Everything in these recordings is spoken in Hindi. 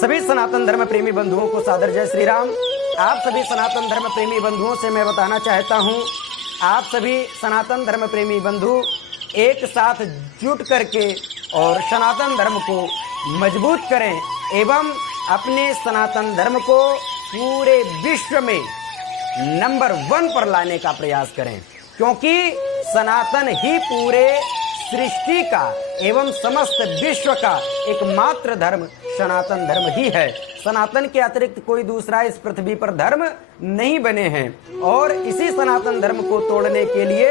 सभी सनातन धर्म प्रेमी बंधुओं को सादर जय श्री राम। आप सभी सनातन धर्म प्रेमी बंधुओं से मैं बताना चाहता हूं, आप सभी सनातन धर्म प्रेमी बंधु एक साथ जुट करके और सनातन धर्म को मजबूत करें एवं अपने सनातन धर्म को पूरे विश्व में नंबर 1 पर लाने का प्रयास करें, क्योंकि सनातन ही पूरे सृष्टि का एवं समस्त विश्व का एकमात्र धर्म सनातन धर्म ही है। सनातन के अतिरिक्त कोई दूसरा इस पृथ्वी पर धर्म नहीं बने हैं और इसी सनातन धर्म को तोड़ने के लिए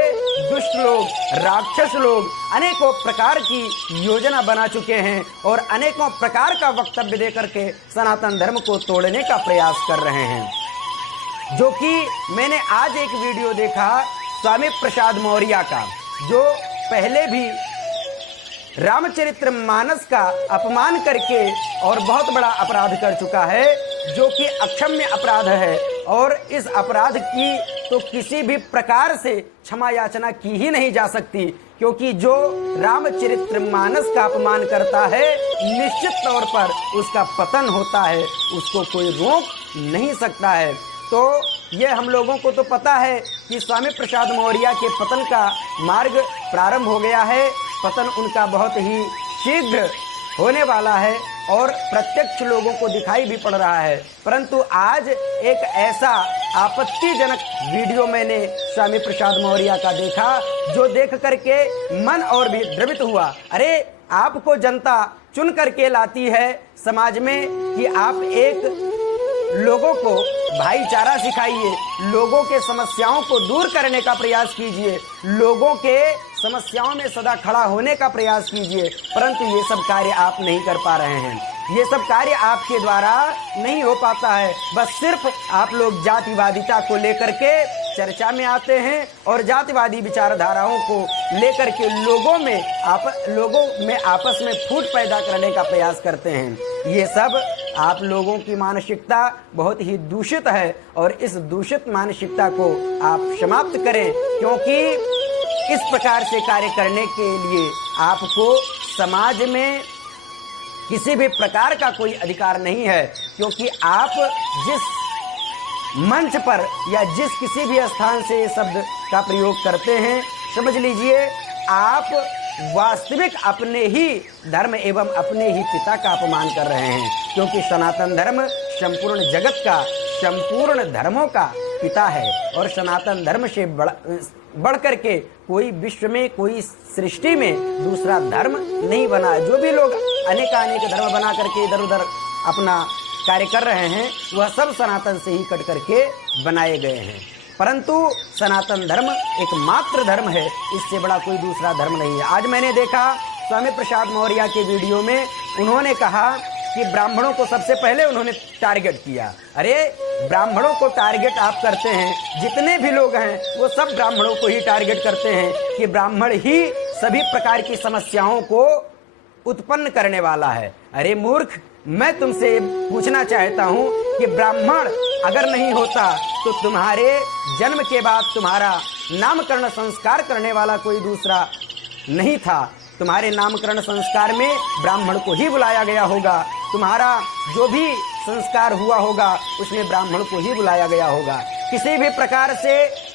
दुष्ट लोग, राक्षस लोग अनेकों प्रकार की योजना बना चुके हैं और अनेकों प्रकार का वक्तव्य देकर के सनातन धर्म को तोड़ने का प्रयास कर रहे हैं। जो कि मैंने आज एक वीडियो देखा स्वामी प्रसाद मौर्य का, जो पहले भी रामचरित्र मानस का अपमान करके और बहुत बड़ा अपराध कर चुका है, जो कि अक्षम्य अपराध है और इस अपराध की तो किसी भी प्रकार से क्षमा याचना की ही नहीं जा सकती, क्योंकि जो रामचरित्र मानस का अपमान करता है निश्चित तौर पर उसका पतन होता है, उसको कोई रोक नहीं सकता है। तो ये हम लोगों को तो पता है कि स्वामी प्रसाद मौर्य के पतन का मार्ग प्रारंभ हो गया है, पतन उनका बहुत ही शीघ्र होने वाला है और प्रत्यक्ष लोगों को दिखाई भी पड़ रहा है। परंतु आज एक ऐसा आपत्तिजनक वीडियो मैंने स्वामी प्रसाद मौर्य का देखा, जो देख करके मन और भी द्रवित हुआ। अरे आपको जनता चुन करके लाती है समाज में कि आप एक लोगों को भाईचारा सिखाइए, लोगों के समस्याओं को दूर करने का प्रयास कीजिए, लोगों के समस्याओं में सदा खड़ा होने का प्रयास कीजिए, परंतु ये सब कार्य आप नहीं कर पा रहे हैं। ये सब कार्य आपके द्वारा नहीं हो पाता है। बस सिर्फ आप लोग जातिवादिता को लेकर के चर्चा में आते हैं और जातिवादी विचारधाराओं को लेकर के लोगों में आपस में फूट पैदा करने का प्रयास करते हैं। ये सब आप लोगों की मानसिकता बहुत ही दूषित है और इस दूषित मानसिकता को आप समाप्त करें, क्योंकि इस प्रकार से कार्य करने के लिए आपको समाज में किसी भी प्रकार का कोई अधिकार नहीं है, क्योंकि आप जिस मंच पर या जिस किसी भी स्थान से ये शब्द का प्रयोग करते हैं, समझ लीजिए आप वास्तविक अपने ही धर्म एवं अपने ही पिता का अपमान कर रहे हैं, क्योंकि सनातन धर्म संपूर्ण जगत का, संपूर्ण धर्मों का पिता है और सनातन धर्म से बढ़ करके कोई विश्व में, कोई सृष्टि में दूसरा धर्म नहीं बना। जो भी लोग अनेक धर्म बना करके इधर उधर अपना कार्य कर रहे हैं, वह सब सनातन से ही कट करके बनाए गए हैं। परंतु सनातन धर्म एकमात्र धर्म है, इससे बड़ा कोई दूसरा धर्म नहीं है। आज मैंने देखा स्वामी प्रसाद मौर्य के वीडियो में उन्होंने कहा कि ब्राह्मणों को सबसे पहले उन्होंने टारगेट किया। अरे ब्राह्मणों को टारगेट आप करते हैं, जितने भी लोग हैं वो सब ब्राह्मणों को ही टारगेट करते हैं कि ब्राह्मण ही सभी प्रकार की समस्याओं को उत्पन्न करने वाला है। अरे मूर्ख, मैं तुमसे पूछना चाहता हूं कि ब्राह्मण अगर नहीं होता तो तुम्हारे जन्म के बाद तुम्हारा नामकरण संस्कार करने वाला कोई दूसरा नहीं था। तुम्हारे नामकरण संस्कार में ब्राह्मण को ही बुलाया गया होगा, तुम्हारा जो भी संस्कार हुआ होगा उसमें ब्राह्मण को ही बुलाया गया होगा। किसी भी प्रकार से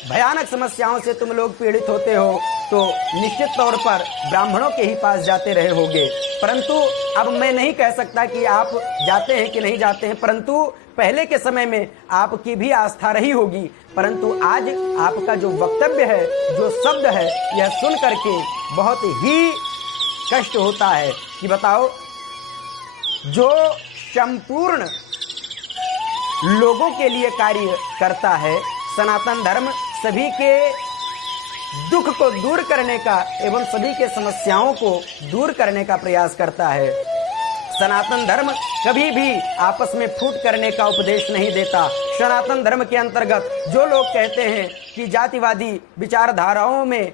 भयानक समस्याओं से तुम लोग पीड़ित होते हो तो निश्चित तौर पर ब्राह्मणों के ही पास जाते रहे होगे। परंतु अब मैं नहीं कह सकता कि आप जाते हैं कि नहीं जाते हैं, परंतु पहले के समय में आपकी भी आस्था रही होगी। परंतु आज आपका जो वक्तव्य है, जो शब्द है, यह सुन करके बहुत ही कष्ट होता है कि बताओ, जो संपूर्ण लोगों के लिए कार्य करता है, सनातन धर्म सभी के दुख को दूर करने का एवं सभी के समस्याओं को दूर करने का प्रयास करता है। सनातन धर्म कभी भी आपस में फूट करने का उपदेश नहीं देता। सनातन धर्म के अंतर्गत जो लोग कहते हैं कि जातिवादी विचारधाराओं में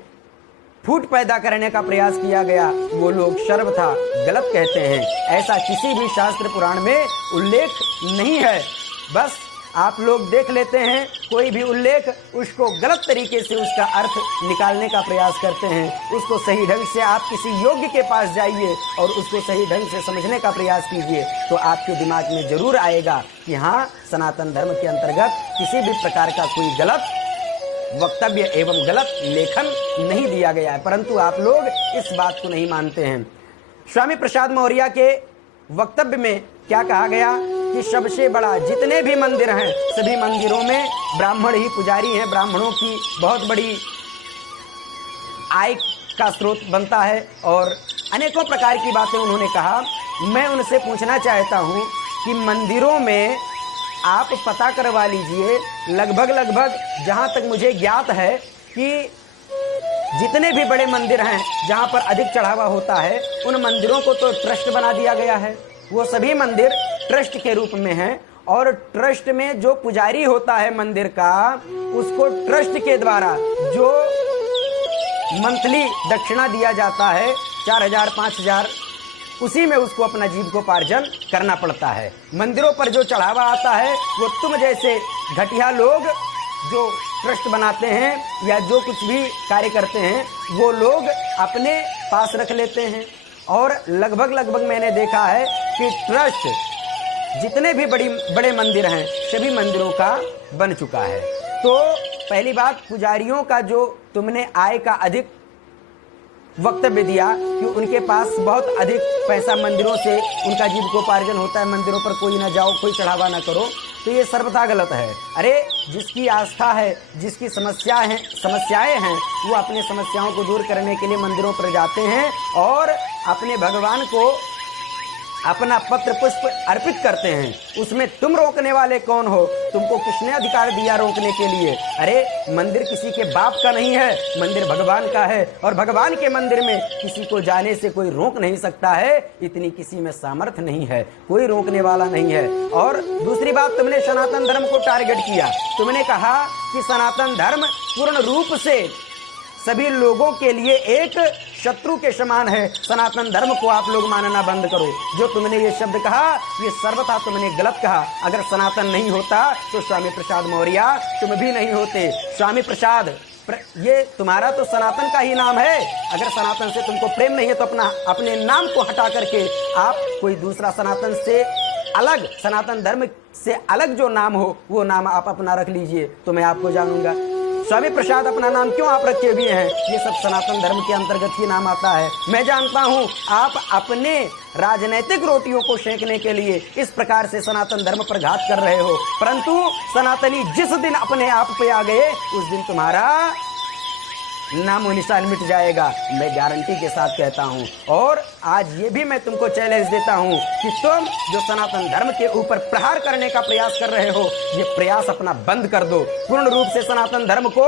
फूट पैदा करने का प्रयास किया गया, वो लोग सर्वथा गलत कहते हैं। ऐसा किसी भी शास्त्र पुराण में उल्लेख नहीं है। बस आप लोग देख लेते हैं कोई भी उल्लेख, उसको गलत तरीके से उसका अर्थ निकालने का प्रयास करते हैं। उसको सही ढंग से आप किसी योग्य के पास जाइए और उसको सही ढंग से समझने का प्रयास कीजिए, तो आपके दिमाग में जरूर आएगा कि हाँ, सनातन धर्म के अंतर्गत किसी भी प्रकार का कोई गलत वक्तव्य एवं गलत लेखन नहीं दिया गया है। परंतु आप लोग इस बात को नहीं मानते हैं। स्वामी प्रसाद मौर्य के वक्तव्य में क्या कहा गया कि सबसे बड़ा जितने भी मंदिर हैं, सभी मंदिरों में ब्राह्मण ही पुजारी हैं। ब्राह्मणों की बहुत बड़ी आय का स्रोत बनता है और अनेकों प्रकार की बातें उन्होंने कहा। मैं उनसे पूछना चाहता हूं कि मंदिरों में आप पता करवा लीजिए, लगभग जहां तक मुझे ज्ञात है कि जितने भी बड़े मंदिर हैं जहां पर अधिक चढ़ावा होता है, उन मंदिरों को तो ट्रस्ट बना दिया गया है। वो सभी मंदिर ट्रस्ट के रूप में हैं और ट्रस्ट में जो पुजारी होता है मंदिर का, उसको ट्रस्ट के द्वारा जो मंथली दक्षिणा दिया जाता है 4,000 5,000, उसी में उसको अपना जीविकोपार्जन करना पड़ता है। मंदिरों पर जो चढ़ावा आता है वो तुम जैसे घटिया लोग जो ट्रस्ट बनाते हैं या जो कुछ भी कार्य करते हैं, वो लोग अपने पास रख लेते हैं। और लगभग मैंने देखा है कि ट्रस्ट जितने भी बड़े मंदिर हैं, सभी मंदिरों का बन चुका है। तो पहली बात, पुजारियों का जो तुमने आय का अधिक वक्तव्य दिया कि उनके पास बहुत अधिक पैसा, मंदिरों से उनका जीविकोपार्जन होता है, मंदिरों पर कोई ना जाओ, कोई चढ़ावा ना करो, तो ये सर्वथा गलत है। अरे जिसकी आस्था है, जिसकी समस्याएं हैं, वो अपनी समस्याओं को दूर करने के लिए मंदिरों पर जाते हैं और अपने भगवान को अपना पत्र पुष्प अर्पित करते हैं। उसमें तुम रोकने वाले कौन हो? तुमको किसने अधिकार दिया रोकने के लिए? अरे मंदिर किसी के बाप का नहीं है, मंदिर भगवान का है और भगवान के मंदिर में किसी को जाने से कोई रोक नहीं सकता है। इतनी किसी में सामर्थ्य नहीं है, कोई रोकने वाला नहीं है। और दूसरी बात, तुमने सनातन धर्म को टारगेट किया। तुमने कहा कि सनातन धर्म पूर्ण रूप से सभी लोगों के लिए एक शत्रु के समान है, सनातन धर्म को आप लोग मानना बंद करो। जो तुमने ये शब्द कहा, ये सर्वथा तुमने गलत कहा। अगर सनातन नहीं होता तो स्वामी प्रसाद मौर्य तुम भी नहीं होते। स्वामी प्रसाद, ये तुम्हारा तो सनातन का ही नाम है। अगर सनातन से तुमको प्रेम नहीं है तो अपने नाम को हटा करके आप कोई दूसरा सनातन से अलग, सनातन धर्म से अलग जो नाम हो, वो नाम आप अपना रख लीजिए, तो मैं आपको जानूंगा। स्वामी प्रसाद अपना नाम क्यों आप रखे हुए हैं? ये सब सनातन धर्म के अंतर्गत ही नाम आता है। मैं जानता हूं आप अपने राजनैतिक रोटियों को सेंकने के लिए इस प्रकार से सनातन धर्म पर घात कर रहे हो, परंतु सनातनी जिस दिन अपने आप पे आ गए, उस दिन तुम्हारा नामो निशान मिट जाएगा, मैं गारंटी के साथ कहता हूं। और आज ये भी मैं तुमको चैलेंज देता हूं कि तुम जो सनातन धर्म के ऊपर प्रहार करने का प्रयास कर रहे हो, ये प्रयास अपना बंद कर दो। पूर्ण रूप से सनातन धर्म को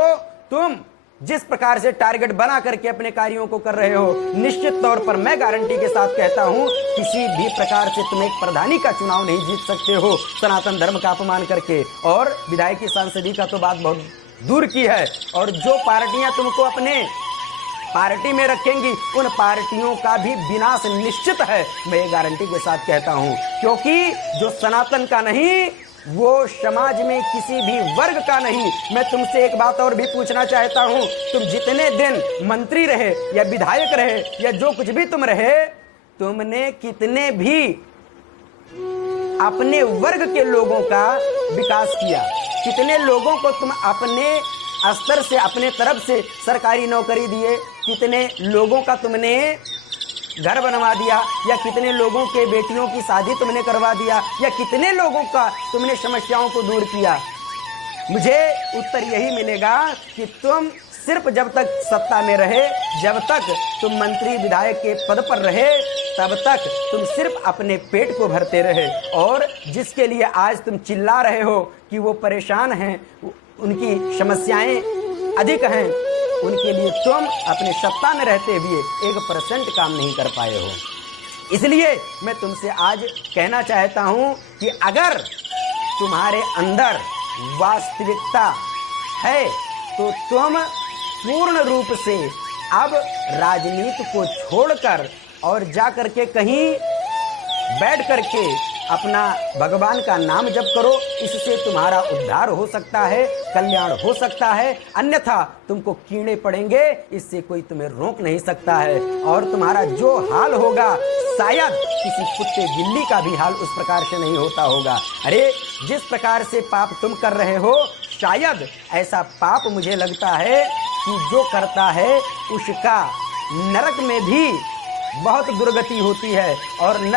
तुम जिस प्रकार से टारगेट बना करके अपने कार्यों को कर रहे हो, निश्चित तौर पर मैं गारंटी के साथ कहता हूं, किसी भी प्रकार से तुम एक प्रधानी का चुनाव नहीं जीत सकते हो सनातन धर्म का अपमान करके। और विधायकी सांसदी का तो बात बहुत दूर की है। और जो पार्टियां तुमको अपने पार्टी में रखेंगी, उन पार्टियों का भी विनाश निश्चित है, मैं ये गारंटी के साथ कहता हूं। क्योंकि जो सनातन का नहीं, वो समाज में किसी भी वर्ग का नहीं। मैं तुमसे एक बात और भी पूछना चाहता हूं, तुम जितने दिन मंत्री रहे या विधायक रहे या जो कुछ भी तुम रहे, तुमने कितने भी अपने वर्ग के लोगों का विकास किया? कितने लोगों को तुम अपने स्तर से, अपने तरफ से सरकारी नौकरी दिए? कितने लोगों का तुमने घर बनवा दिया? या कितने लोगों के बेटियों की शादी तुमने करवा दिया? या कितने लोगों का तुमने समस्याओं को दूर किया? मुझे उत्तर यही मिलेगा कि तुम सिर्फ जब तक सत्ता में रहे, जब तक तुम मंत्री विधायक के पद पर रहे, तब तक तुम सिर्फ अपने पेट को भरते रहे। और जिसके लिए आज तुम चिल्ला रहे हो कि वो परेशान हैं, उनकी समस्याएं अधिक हैं, उनके लिए तुम अपने सत्ता में रहते हुए 1% काम नहीं कर पाए हो। इसलिए मैं तुमसे आज कहना चाहता हूं कि अगर तुम्हारे अंदर वास्तविकता है तो तुम पूर्ण रूप से अब राजनीति को छोड़कर और जाकर के कहीं बैठ करके अपना भगवान का नाम जप करो। इससे तुम्हारा उद्धार हो सकता है, कल्याण हो सकता है, अन्यथा तुमको कीड़े पड़ेंगे, इससे कोई तुम्हें रोक नहीं सकता है। और तुम्हारा जो हाल होगा शायद किसी कुत्ते बिल्ली का भी हाल उस प्रकार से नहीं होता होगा। अरे जिस प्रकार से पाप तुम कर रहे हो, शायद ऐसा पाप मुझे लगता है कि जो करता है उसका नरक में भी बहुत दुर्गति होती है। और